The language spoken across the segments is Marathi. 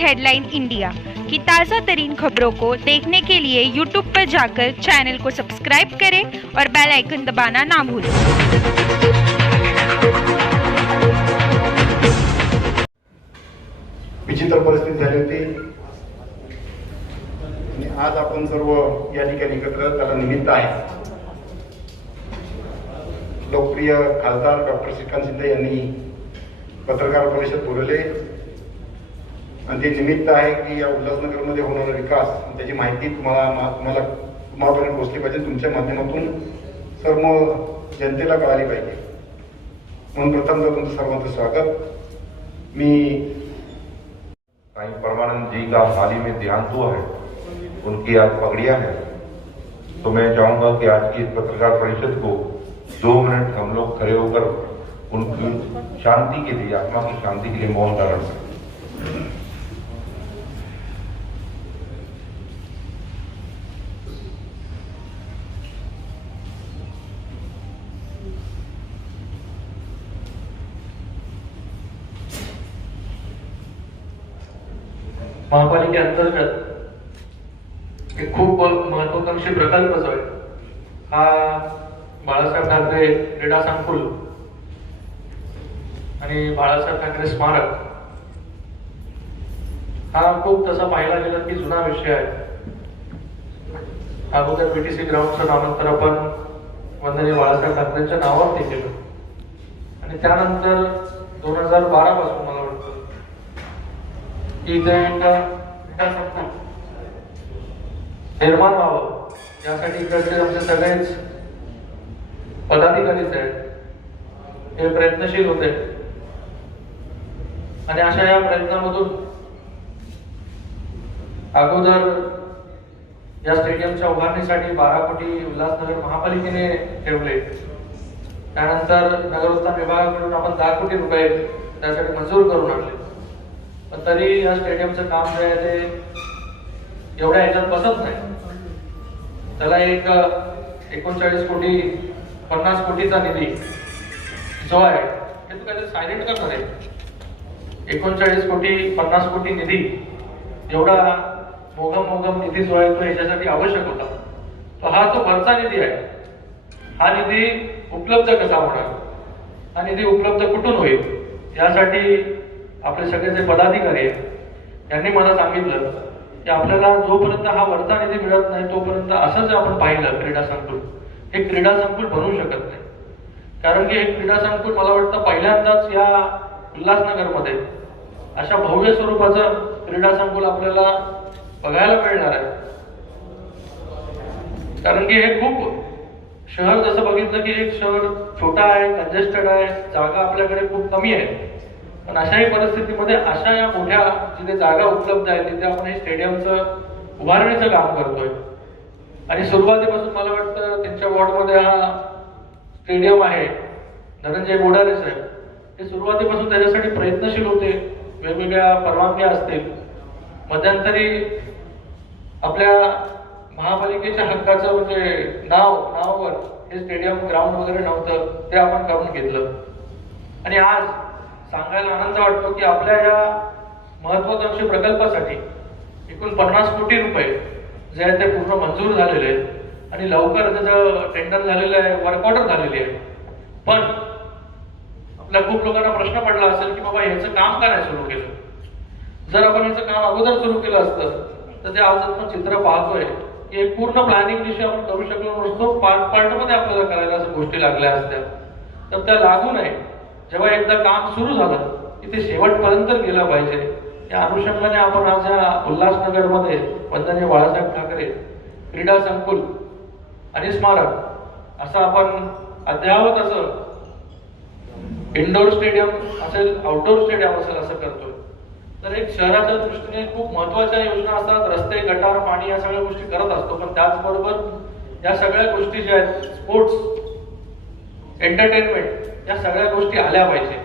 हेडलाइन इंडिया की ताज़ा तरीन खबरों को देखने के लिए यूट्यूब पर जाकर चैनल को सब्सक्राइब करें और बेल आइकन दबाना ना भूलें। विचित्र परिस्थिती झाली होती आणि आज आपण सर्व या ठिकाणी एकत्र त्याला निमित्त आहे। लोकप्रिय खासदार डॉक्टर श्रीकांत शिंदे यांनी पत्रकार परिषद बोलवले आणि ते निमित्त आहे की या उल्हासनगरमध्ये होणारा विकास त्याची माहिती तुम्हापर्यंत पोहोचली पाहिजे, तुमच्या माध्यमातून सर्व जनतेला कळाली पाहिजे। म्हणून प्रथमतः तुमचं सर्वांचं स्वागत। मी साईं परमानंद जी का हाल ही में देहांत हुआ है, उनकी आज पगड़ियां हैं, तो मैं चाहूंगा कि आज की इस पत्रकार परिषद को 2 मिनट हम लोग खड़े होकर उनकी शांति के लिए, आत्मा की शांति के लिए मौन धारण करें। महापालिकेअंतर्गत एक खूप महत्वाकांक्षी प्रकल्प जो आहे हा बाळासाहेब ठाकरे क्रीडा संकुल आणि बाळासाहेब ठाकरे स्मारक हा खूप तसा पाहायला गेला की जुना विषय आहे। अगोदर बीटीसी ग्राउंडचं नामांतर आपण वंदनीय बाळासाहेब ठाकरेंच्या नावावरती केलं आणि त्यानंतर 2012 पासून मला वाटतं की इथे क्रीडा संकुल निर्माण व्हावं यासाठी इकडचे आमचे सगळेच पदाधिकारीच आहेत, हे प्रयत्नशील होते आणि अशा या प्रयत्नामधून अगोदर या स्टेडियमच्या उभारणीसाठी 12 कोटी उल्हासनगर महापालिकेने ठेवले, त्यानंतर नगरोत्थान विभागाकडून आपण 10 कोटी रुपये त्यासाठी मंजूर करून आणले, पण तरी या स्टेडियमचं काम जे आहे ते एवढ्या ह्याच्यात बसत नाही। त्याला एक 39 कोटी 50 कोटीचा निधी जो आहे हे तू काहीतरी सायलेंट करणार आहे। 39 कोटी 50 कोटी निधी एवढा मोगम निधी जो आहे तो याच्यासाठी आवश्यक होता, तो हा जो वरचा निधी आहे हा निधी उपलब्ध कसा होणार, हा निधी उपलब्ध कुठून होईल यासाठी आपले सगळे जे पदाधिकारी आहेत यांनी मला सांगितलं की आपल्याला जोपर्यंत हा वरचा निधी मिळत नाही तोपर्यंत असं जर आपण पाहिलं क्रीडा संकुल, हे क्रीडा संकुल बनवू शकत नाही। कारण की हे क्रीडा संकुल मला वाटतं पहिल्यांदाच या उल्हासनगरमध्ये अशा भव्य स्वरूपाचं क्रीडा संकुल आपल्याला बघायला मिळणार आहे। कारण की हे खूप शहर जसं बघितलं की एक शहर छोटा आहे, कंजेस्टेड आहे, जागा आपल्याकडे खूप कमी आहे, पण अशाही परिस्थितीमध्ये अशा या मोठ्या जिथे जागा उपलब्ध आहे तिथे आपण हे स्टेडियमचं उभारणीचं काम करतोय आणि सुरुवातीपासून मला वाटतं त्यांच्या वॉर्डमध्ये हा स्टेडियम आहे, धनंजय बोडारे साहेब हे सुरुवातीपासून त्याच्यासाठी प्रयत्नशील होते, वेगवेगळ्या परवानग्या असतील, मध्यंतरी आपल्या महापालिकेच्या हक्काचं म्हणजे नावावर हे स्टेडियम ग्राउंड वगैरे नव्हतं, ते आपण करून घेतलं आणि आज सांगायला आनंद वाटतो की आपल्या या महत्वाकांक्षी प्रकल्पासाठी एकूण 50 कोटी रुपये जे आहे ते पूर्ण मंजूर झालेले आहेत आणि लवकर त्याचं टेंडर झालेलं आहे, वर्क ऑर्डर झालेली आहे। पण आपल्या खूप लोकांना प्रश्न पडला असेल की बाबा याचं काम का नाही सुरू केलं। जर आपण याचं काम अगोदर सुरू केलं असतं तर ते आज आपण चित्र पाहतोय की एक पूर्ण प्लॅनिंग दिवशी आपण करू शकलो नसतो, पार्टमध्ये आपल्याला करायला असं गोष्टी लागल्या असत्या, तर त्या लागू नये। जेव्हा एकदा काम सुरू झालं की ते शेवटपर्यंत गेलं पाहिजे, या अनुषंगाने आपण आज या उल्हासनगरमध्ये वंदनीय बाळासाहेब ठाकरे क्रीडा संकुल आणि स्मारक असं आपण अद्यावत असं इंडोर स्टेडियम असेल, आउटडोर स्टेडियम असेल असं करतोय। तर एक शहराच्या दृष्टीने खूप महत्वाच्या योजना असतात, रस्ते, गटार, पाणी या सगळ्या गोष्टी करत असतो, पण त्याचबरोबर या सगळ्या गोष्टी ज्या आहेत स्पोर्ट्स, एंटरटेनमेंट या सगळ्या गोष्टी आल्या पाहिजे।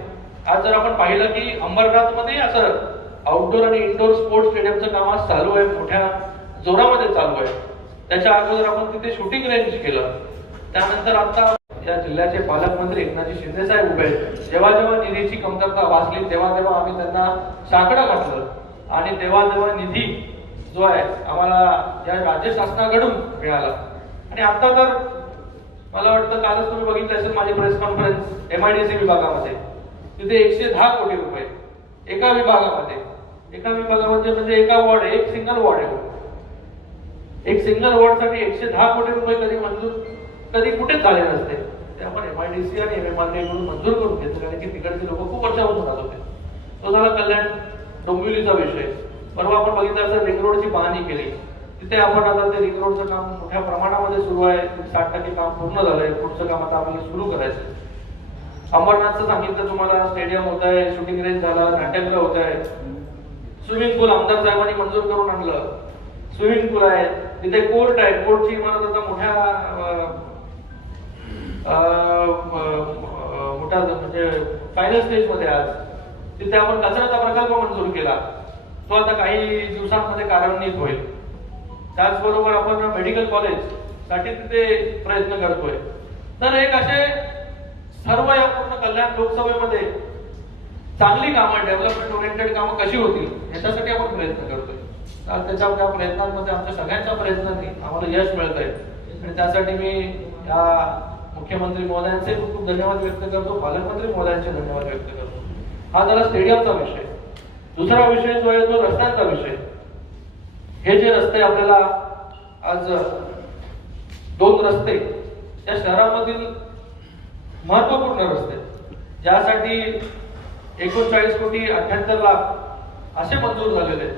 आज जर आपण पाहिलं की अंबरनाथमध्ये असं आउटडोर आणि इंडोर स्पोर्ट्स स्टेडियमचं काम आज चालू आहे, मोठ्या जोरामध्ये चालू आहे। त्याच्या अगोदर आपण तिथे शूटिंग रेंज केलं, त्यानंतर आता या जिल्ह्याचे पालकमंत्री एकनाथजी शिंदे साहेब उभे, जेव्हा जेव्हा निधीची कमतरता भासली तेव्हा तेव्हा आम्ही त्यांना साकडं घातलं आणि तेव्हा निधी जो आहे आम्हाला या राज्य शासनाकडून मिळाला. आणि आता तर मला वाटतं कालच तुम्ही बघितलं असेल माझी प्रेस कॉन्फरन्स MIDC विभागामध्ये, तिथे 110 कोटी रुपये एका विभागामध्ये म्हणजे एका वॉर्ड, एक सिंगल वॉर्ड आहे, एक सिंगल वॉर्ड साठी 110 कोटी रुपये कधी कुठेच झाले नसते. ते आपण MIDC आणि MMRDA कडून मंजूर करून घेतलं, कारण की तिकडचे लोक खूप वर्षापासून राहत होते. तो झाला कल्याण डोंबिवलीचा विषय. परवा आपण बघितलं असं रिंग रोडची पाहणी केली, तिथे आपण आता ते रिंग रोडचं काम मोठ्या प्रमाणामध्ये सुरू आहे. 60% काम पूर्ण झालंय, पुढचं काम आता आम्ही सुरू करायचं. अंबरनाथचं सांगितलं तुम्हाला, स्टेडियम होत आहे, शूटिंग रेंज झाला, नाट्यगृह होत आहे, स्विमिंग पूल आमदार साहेबांनी मंजूर करून आणलं, स्विमिंग पूल आहे, तिथे कोर्ट आहे, कोर्टची इमारत आता मोठ्या म्हणजे फायनल स्टेज मध्ये आज. तिथे आपण कचऱ्याचा प्रकल्प मंजूर केला, तो आता काही दिवसांमध्ये कार्यान्वित होईल. त्याचबरोबर आपण मेडिकल कॉलेज साठी तिथे प्रयत्न करतोय. तर एक असे सर्व या पूर्ण कल्याण लोकसभेमध्ये चांगली कामं, डेव्हलपमेंट ओरिएंटेड कामं कशी होतील याच्यासाठी आपण प्रयत्न करतोय. त्या प्रयत्नांमध्ये आमच्या सगळ्यांच्या प्रयत्नांनी आम्हाला यश मिळत आहे. आणि त्यासाठी मी या मुख्यमंत्री महोदयांचे खूप धन्यवाद व्यक्त करतो, पालकमंत्री महोदयांचे धन्यवाद व्यक्त करतो. हा झाला स्टेडियमचा विषय. दुसरा विषय जो आहे तो रस्त्यांचा विषय. हे जे रस्ते आपल्याला आज 2 रस्ते त्या शहरामधील महत्वपूर्ण रस्ते, ज्यासाठी 39 कोटी 78 लाख असे मंजूर झालेले,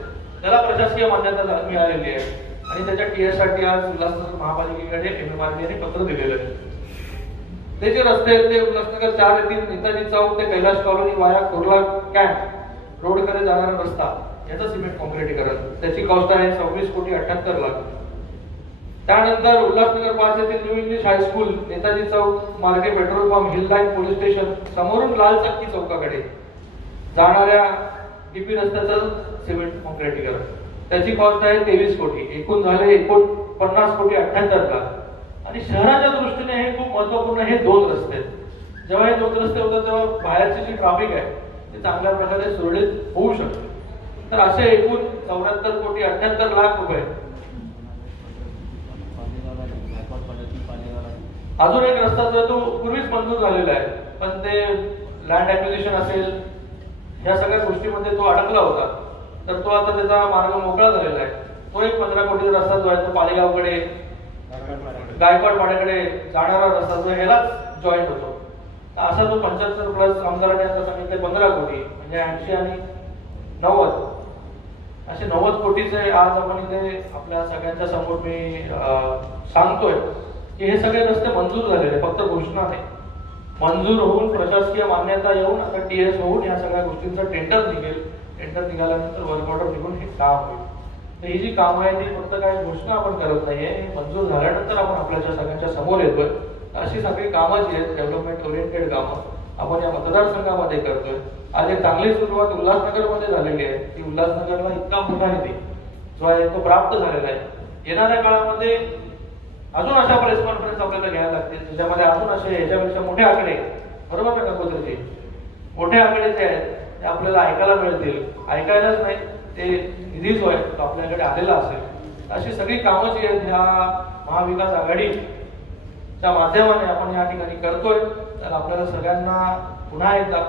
त्याला प्रशासकीय मान्यता मिळालेली आहे. आणि त्याच्या TS साठी आज उल्हासनगर महापालिकेकडे MMRDA पत्र दिलेलं आहे. ते जे रस्ते आहेत ते उल्हासनगर 4 येथील नेताजी चौक ते कैलाश कॉलनी वाया कुर्ला कॅम्प रोडकडे जाणारा रस्ता, याचं सिमेंट कॉन्क्रिटीकरण, त्याची कॉस्ट आहे 26 कोटी 78 लाख. त्यानंतर उल्हासनगर 5 येथील न्यू इंग्लिश हायस्कूल, नेताजी चौक मार्गे petrol pump, hill line police station समोरून लाल चक्की चौकाकडे जाणाऱ्या DP रस्त्याचं सिमेंट कॉन्क्रिटीकरण, त्याची कॉस्ट आहे 23 कोटी. एकूण झाले 49 कोटी 78 लाख. आणि शहराच्या दृष्टीने हे खूप महत्वपूर्ण हे 2 रस्ते आहेत. जेव्हा हे 2 रस्ते होतात तेव्हा बाहेरची जी ट्रॅफिक आहे ती चांगल्या प्रकारे सुरळीत होऊ शकते. तर असे एकूण 74 कोटी 78 लाख रुपये. अजून एक रस्ता जो तो पूर्वीच मंजूर झालेला आहे, पण ते लँड ऍक्विजिशन असेल या सगळ्या गोष्टीमध्ये तो अडकला होता, तर तो आता त्याचा मार्ग मोकळा झालेला आहे. तो एक 15 कोटीचा रस्ता जो आहे तो पालेगावकडे गायकवाड पाड्याकडे जाणारा रस्ता जो ह्यालाच जॉईंट होतो. असा तो 75 प्लस आमदारांनी आता सांगितले 15 कोटी म्हणजे 80 आणि 90 असे 90 कोटीचे आज आपण इथे आपल्या सगळ्यांच्या समोर मी सांगतोय की हे सगळे रस्ते मंजूर झालेले, फक्त घोषणा नाही, मंजूर होऊन प्रशासकीय मान्यता येऊन आता TS होऊन या सगळ्या गोष्टींचं टेंडर निघेल. टेंडर निघाल्यानंतर वर्क ऑर्डर निघून हे काम होईल. तर ही जी कामं आहे ती फक्त काही घोषणा आपण करत नाहीये, हे मंजूर झाल्यानंतर आपण आपल्या सगळ्यांच्या समोर येतोय. अशी सगळी कामं जी आहेत डेव्हलपमेंट ओरिएंटेड कामं आपण या मतदारसंघामध्ये करतोय. आज एक चांगली सुरुवात उल्हासनगरमध्ये झालेली आहे. ती उल्हासनगरला इतका मोठा निधी जो आहे तो प्राप्त झालेला आहे. येणाऱ्या काळामध्ये अजून अशा प्रेस कॉन्फरन्स आपल्याला घ्यायला लागतील ज्याच्यामध्ये अजून असे याच्यापेक्षा मोठे आकडे, बरोबर ना कंपोजरजी, मोठे आकडे जे आहेत ते आपल्याला ऐकायला मिळतील. ऐकायलाच नाही, ते निधी जो आहे तो आपल्याकडे आलेला असेल. अशी सगळी कामं जी आहेत ह्या महाविकास आघाडीच्या माध्यमाने आपण या ठिकाणी करतोय. तर आपल्याला सगळ्यांना पुन्हा एकदा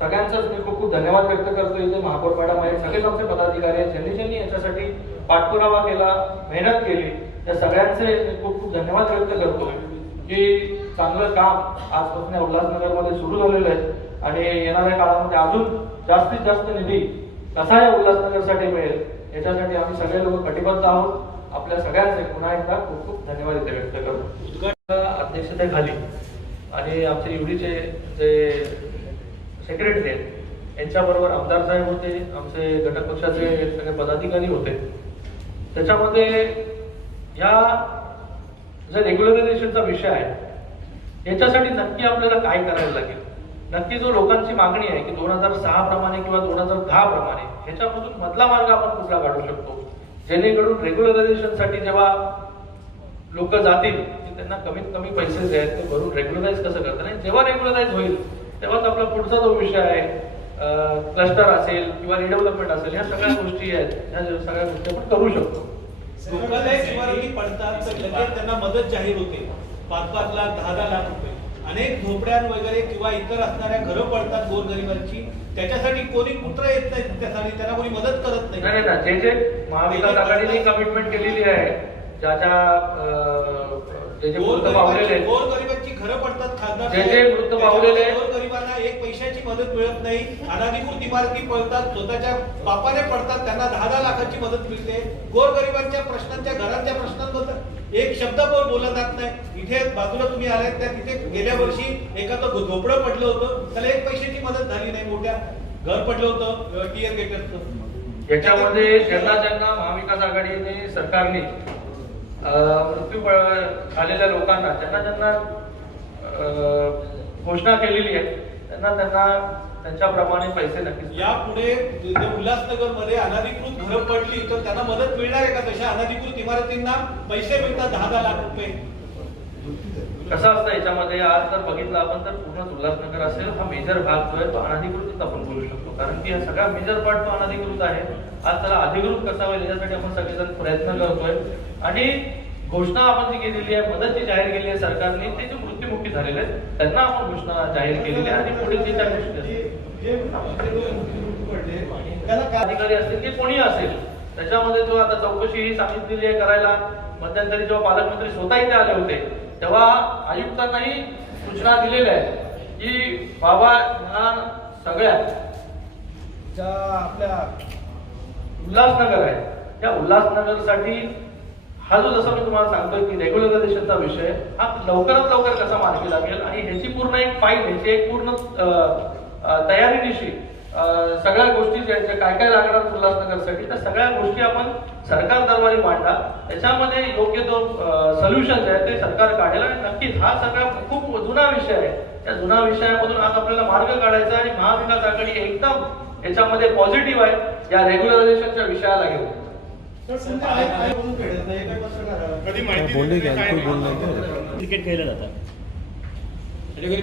सगळ्यांचाच मी खूप खूप धन्यवाद व्यक्त करतो. इथे महापौरपाडामध्ये सगळेच आमचे पदाधिकारी आहेत ज्यांनी याच्यासाठी पाठपुरावा केला, मेहनत केली, त्या सगळ्यांचे मी खूप खूप धन्यवाद व्यक्त करतो की चांगलं काम आजपासून उल्हासनगरमध्ये सुरू झालेलं आहे. आणि येणाऱ्या काळामध्ये अजून जास्तीत जास्त निधी कसा या उल्हासनगरसाठी मिळेल याच्यासाठी आम्ही सगळे लोक कटिबद्ध आहोत. आपल्या सगळ्यांचे पुन्हा एकदा खूप खूप धन्यवाद इथे व्यक्त करतो. अध्यक्षतेखाली आणि आमचे निवडीचे जे सेक्रेटरी आहेत यांच्याबरोबर आमदार साहेब होते, आमचे घटक पक्षाचे सगळे पदाधिकारी होते. त्याच्यामध्ये या जो रेग्युलरायझेशनचा विषय आहे याच्यासाठी नक्की आपल्याला काय करायला लागेल, नक्की जो लोकांची मागणी आहे की 2006 प्रमाणे किंवा 2010 प्रमाणे ह्याच्यामधून मधला मार्ग आपण कुठला काढू शकतो जेणेकरून रेग्युलरायझेशनसाठी जेव्हा लोक जातील की त्यांना कमीत कमी पैसे जे आहेत ते भरून रेग्युलराइज कसं करतात. आणि जेव्हा रेग्युलराइज होईल तेव्हाच आपला पुढचा जो विषय आहे क्लस्टर असेल किंवा रिडेव्हलपमेंट असेल, ह्या सगळ्या गोष्टी आहेत, ह्या सगळ्या गोष्टी आपण करू शकतो. धोकादायक इमारती पडतात तर लगेच त्यांना मदत जाहीर होते. 5-5 लाख 10-10 लाख रुपये. अनेक झोपड्यां वगैरे किंवा इतर असणाऱ्या घरं पडतात गोरगरिबांची, त्याच्यासाठी कोणी कुठं येत नाही, त्यासाठी त्यांना कोणी मदत करत नाही. नाही ना, जे महाविकास आघाडीने कमिटमेंट केलेली आहे, जे मृत पावलेले आहेत, गोरगरिबांची घरं पडतात, खासदार जे मृत पावलेले आहेत, गोरगरिबांना एक पैशाची मदत मिळत नाही. अनधिकृत इमारती पडतात, स्वतःच्या बापाने पडतात, त्यांना 10-10 लाखाची मदत मिळते. गोरगरिबांच्या प्रश्नांच्या, घरांच्या प्रश्नांबद्दल एक शब्द बोलला जात नाही. इथे बाजूला तुम्ही आलात त्या तिथे गेल्या वर्षी एखादं झोपडं पडलं होतं, त्याला एक पैशाची मदत झाली नाही. मोठ्या घर पडलं होतं टीयर गेटचं. याच्यामध्ये ज्यांना महाविकास आघाडीने सरकारने मृत्यू झालेल्या लोकांना ज्यांना घोषणा केलेली आहे त्यांना त्यांच्याप्रमाणे पैसे नक्कीच. यापुढे उल्हासनगर मध्ये अनधिकृत घरं पडली तर त्यांना मदत मिळणार आहे का? तशा अनधिकृत इमारतींना पैसे मिळतात 10-10 लाख रुपये. कसं असतं याच्यामध्ये, आज जर बघितलं आपण तर पूर्ण उल्हासनगर असेल हा मेजर भाग जो आहे तो अनधिकृतच आपण बोलू शकतो, कारण की हा सगळा मेजर पार्ट तो अनधिकृत आहे. आज त्याला अधिकृत कसा होईल याच्यासाठी आपण सगळेजण प्रयत्न करतोय. आणि घोषणा आपण जी केलेली आहे, मदत जी जाहीर केली आहे सरकारने, ते जे मृत्युमुखी झालेले आहेत त्यांना आपण घोषणा जाहीर केलेली आहे. आणि पुढे जे त्या गोष्टी अधिकारी असतील की कोणी असेल, त्याच्यामध्ये जो आता चौकशी ही सांगितलेली आहे करायला. मध्यंतरी जेव्हा पालकमंत्री स्वतः इथे आले होते तेव्हा आयुक्तांनाही सूचना दिलेल्या आहेत की बाबा ह्या सगळ्या ज्या आपल्या उल्हासनगर आहे, त्या उल्हासनगरसाठी हा जो जसं मी तुम्हाला सांगतोय की रेग्युलरायझेशनचा विषय हा लवकरात लवकर कसा मार्गी लागेल आणि ह्याची पूर्ण एक फाईल, ह्याची एक पूर्ण तयारीनिशी सगळ्या गोष्टी ज्या काय काय लागणार उल्हासनगरसाठी, त्या सगळ्या गोष्टी आपण सरकार दरबारी मांडा. त्याच्यामध्ये योग्य जो सोल्युशन आहे ते सरकार काढेल. आणि नक्कीच हा सगळा खूप जुना विषय आहे. त्या जुना विषयामधून आज आपल्याला मार्ग काढायचा आणि महाविकास आघाडी एकदम याच्यामध्ये पॉझिटिव्ह आहे या रेग्युलरायझेशनच्या विषयाला घेऊन. क्रिकेट खेळलं जातं,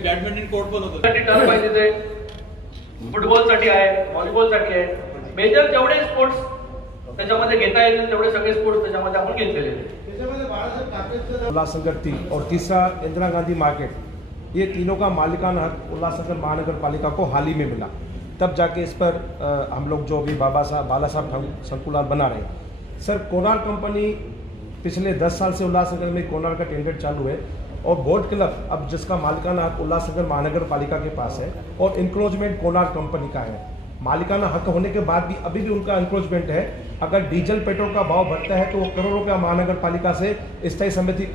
बॅडमिंटन कोर्ट पण होतं, टर्फ आहे तिथे, फुटबॉलसाठी आहे, व्हॉलीबॉलसाठी आहे. मेजर जेवढे स्पोर्ट्स त्याच्यामध्ये घेता येतील तेवढे सगळे स्पोर्ट्स त्याच्यामध्ये आपण घेतलेले आहेत. उल्लासनगर 3 और तीसरा इंदिरा गांधी मार्केट, ये तीनों का मालिकाना हक उल्लासनगर महानगर पालिका को हाल ही में मिला. तब जाके इस पर हम लोग जो अभी बाला साहब संकुलात बना रहे हैं. सर, कोनार कंपनी पिछले 10 साल से उल्लासनगर में कोनार का टेंडर चालू है और बोट क्लब अब जिसका मालिकाना हक उल्लासनगर महानगर पालिका के पास है और इंक्रोचमेंट कोनार कंपनी का है. मालिकाना हक होने के बाद भी अभी भी उनका इंक्रोचमेंट है. अगर डीजल पेट्रोल का भाव बढ़ता है तो वो करोड़ों रुपया महानगर पालिका से स्थायी समिति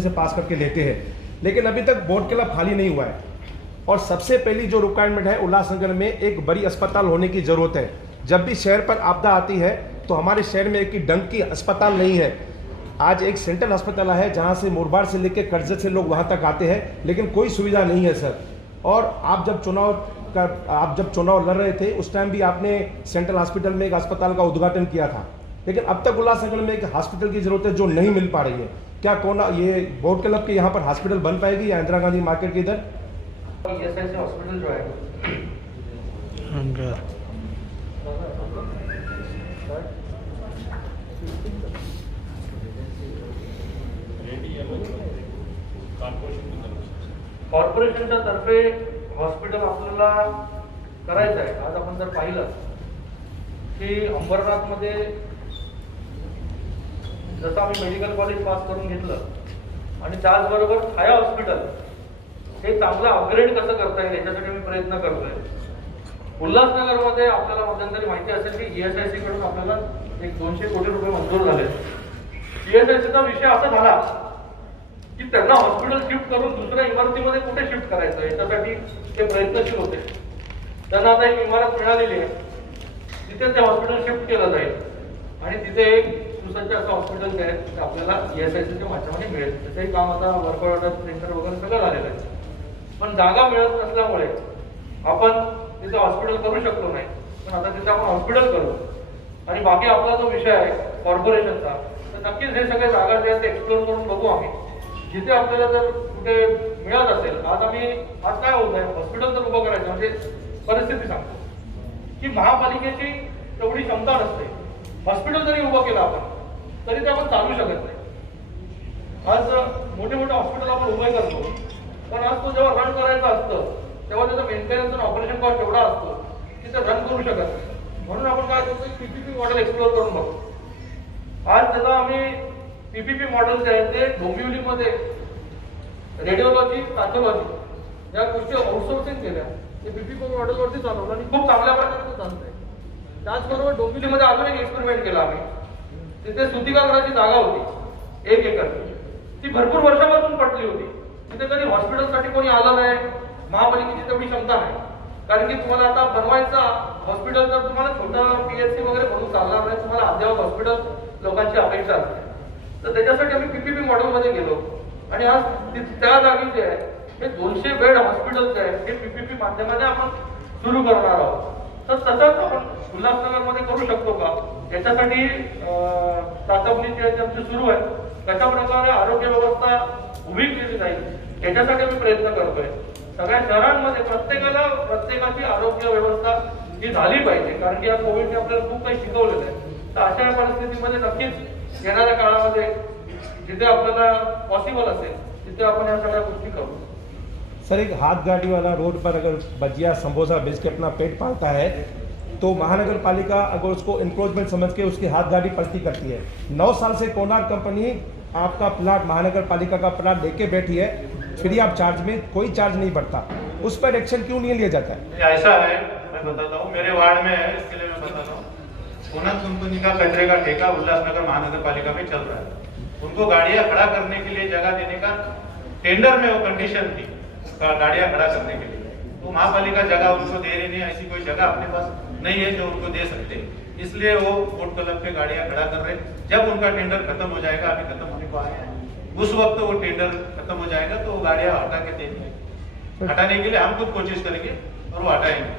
से पास करके लेते हैं. लेकिन अभी तक बोट क्लब खाली नहीं हुआ है. और सबसे पहली जो रिक्वायरमेंट है, उल्लासनगर में एक बड़ी अस्पताल होने की जरूरत है. जब भी शहर पर आपदा आती है तो हमारे शहर में एक डंक की अस्पताल नहीं है. आज एक सेंट्रल अस्पताल है जहां से मुरबाड से लेकर कर्जत से लोग वहां तक आते हैं, लेकिन कोई सुविधा नहीं है सर. और आप जब चुनाव लड़ रहे थे उस टाइम भी आपने सेंट्रल हॉस्पिटल में एक अस्पताल का उद्घाटन किया था, लेकिन अब तक उल्लासनगर में एक हॉस्पिटल की जरूरत है जो नहीं मिल पा रही है. क्या ये बोट क्लब के यहाँ पर हॉस्पिटल बन पाएगी या इंदिरा गांधी मार्केट के इधर? ESIC हॉस्पिटल जो आहे कॉर्पोरेशनच्या तर्फे हॉस्पिटल आपल्याला करायचं आहे. आज आपण जर पाहिलं की अंबरनाथ मध्ये जसं आम्ही मेडिकल कॉलेज पास करून घेतलं आणि त्याचबरोबर थाया हॉस्पिटल हे चांगलं अपग्रेड कसं करता येईल याच्यासाठी मी प्रयत्न करतोय. उल्हासनगरमध्ये आपल्याला मध्यंतरी माहिती असेल की ESIC कडून आपल्याला 200 कोटी रुपये मंजूर झाले. ESICचा विषय असा झाला की त्यांना हॉस्पिटल शिफ्ट करून दुसऱ्या इमारतीमध्ये कुठे शिफ्ट करायचं याच्यासाठी ते प्रयत्नशील होते. त्यांना आता एक इमारत मिळालेली आहे, तिथे ते हॉस्पिटल शिफ्ट केलं जाईल आणि तिथे एक सुसज्ज असं हॉस्पिटल जे आहे ते आपल्याला ESICच्या माध्यमाने मिळेल. त्याचंही काम आता वर्क ऑर्डर सेंटर वगैरे सगळं झालेलं आहे. पण जागा मिळत नसल्यामुळे आपण तिथे हॉस्पिटल करू शकलो नाही. पण आता तिथे आपण हॉस्पिटल करू आणि बाकी आपला जो विषय आहे कॉर्पोरेशनचा, तर नक्कीच हे सगळे जागा जे आहेत ते एक्सप्लोर करून बघू आम्ही. जिथे आपल्याला जर कुठे मिळत असेल, आज काय होत आहे, हॉस्पिटल जर उभं करायचं म्हणजे परिस्थिती सांगतो की महापालिकेची तेवढी क्षमता नसते. हॉस्पिटल जरी उभं केलं आपण तरी ते आपण चालू शकत नाही. आज मोठे मोठे हॉस्पिटल आपण उभे करतो, पण आज तो जेव्हा रन करायचं असतं तेव्हा त्याचा मेंटेनन्स आणि ऑपरेशन कॉस्ट एवढा असतो की ते रन करू शकत नाही. म्हणून आपण काय करतो, पीपीपी मॉडेल एक्सप्लोर करून बघतो. आज त्याचा आम्ही पीपीपी मॉडेल जे आहे ते डोंबिवलीमध्ये रेडिओलॉजी, पॅथॉलॉजी या गोष्टी आउटसोर्सिंग केल्या, ते पीपीपी मॉडेलवरती चालवलं आणि खूप चांगल्या प्रकारे ते चालतंय. त्याचबरोबर डोंबिवलीमध्ये अजून एक एक्सपेरिमेंट केला आम्ही. तिथे सुतिकागृहाची जागा होती 1 एकर. ती भरपूर वर्षापासून पडली होती. तिथे कधी हॉस्पिटलसाठी कोणी आलं नाही. महापालिकेची तेवढी क्षमता नाही, कारण की तुम्हाला आता बनवायचा हॉस्पिटल तर तुम्हाला छोटं पीएचसी वगैरे म्हणून चालणार नाही. तुम्हाला अद्यावत हॉस्पिटल लोकांची अपेक्षा असते. तर त्याच्यासाठी आम्ही पीपीपी मॉडेलमध्ये गेलो आणि आज त्या जागी जे आहे हे 200 बेड हॉस्पिटल जे आहे हे पीपीपी माध्यमाने आपण सुरू करणार आहोत. तर तसंच आपण उल्हासनगरमध्ये करू शकतो का, याच्यासाठी चाचपणी जी आमची सुरू आहे. कशा प्रकारे आरोग्य व्यवस्था उभी केली जाईल याच्यासाठी आम्ही प्रयत्न करतोय. सगळ्या शहरांमध्ये प्रत्येकाची आरोग्य व्यवस्था ही झाली पाहिजे, कारण की या कोविडने आपल्याला खूप काही शिकवलेलं आहे. तर अशा परिस्थितीमध्ये नक्कीच येणाऱ्या काळामध्ये जिथे आपल्याला पॉसिबल असेल तिथे आपण या सगळ्या गोष्टी करू. सर, एक हाथ गाड़ी वाला रोड पर अगर भजिया समोसा बेच के अपना पेट पालता है तो महानगर पालिका अगर उसको इंक्रोचमेंट समझ के उसकी हाथ गाड़ी पलटी करती है. 9 साल से कोनार्क कंपनी आपका प्लाट, महानगर पालिका का प्लाट लेके बैठी है, फ्री ऑफ चार्ज में, कोई चार्ज नहीं बढ़ता. उस पर एक्शन क्यों नहीं लिया जाता है? ऐसा है, मैं बताता हूँ, मेरे वार्ड में है, इसके लिए मैं बताता हूँ. कोनार्क कंपनी का कचरे का ठेका उल्लासनगर महानगर पालिका में चल रहा है. उनको गाड़ियां खड़ा करने के लिए जगह देने का टेंडर में वो कंडीशन थी, गाड़ियां खड़ा करने के लिए. तो महापालिका जगह उनको दे रही नहीं, ऐसी कोई जगह अपने पास नहीं है जो उनको दे सकते. इसलिए वो बोट क्लब पे गाड़ियां खड़ा कर रहे. जब उनका टेंडर खत्म हो जाएगा, अभी खत्म होने को आया है, उस वक्त वो टेंडर खत्म हो जाएगा तो वो गाड़ियां हटा के देंगे. हटाने के लिए हम खुद कोशिश करेंगे और वो हटाएंगे.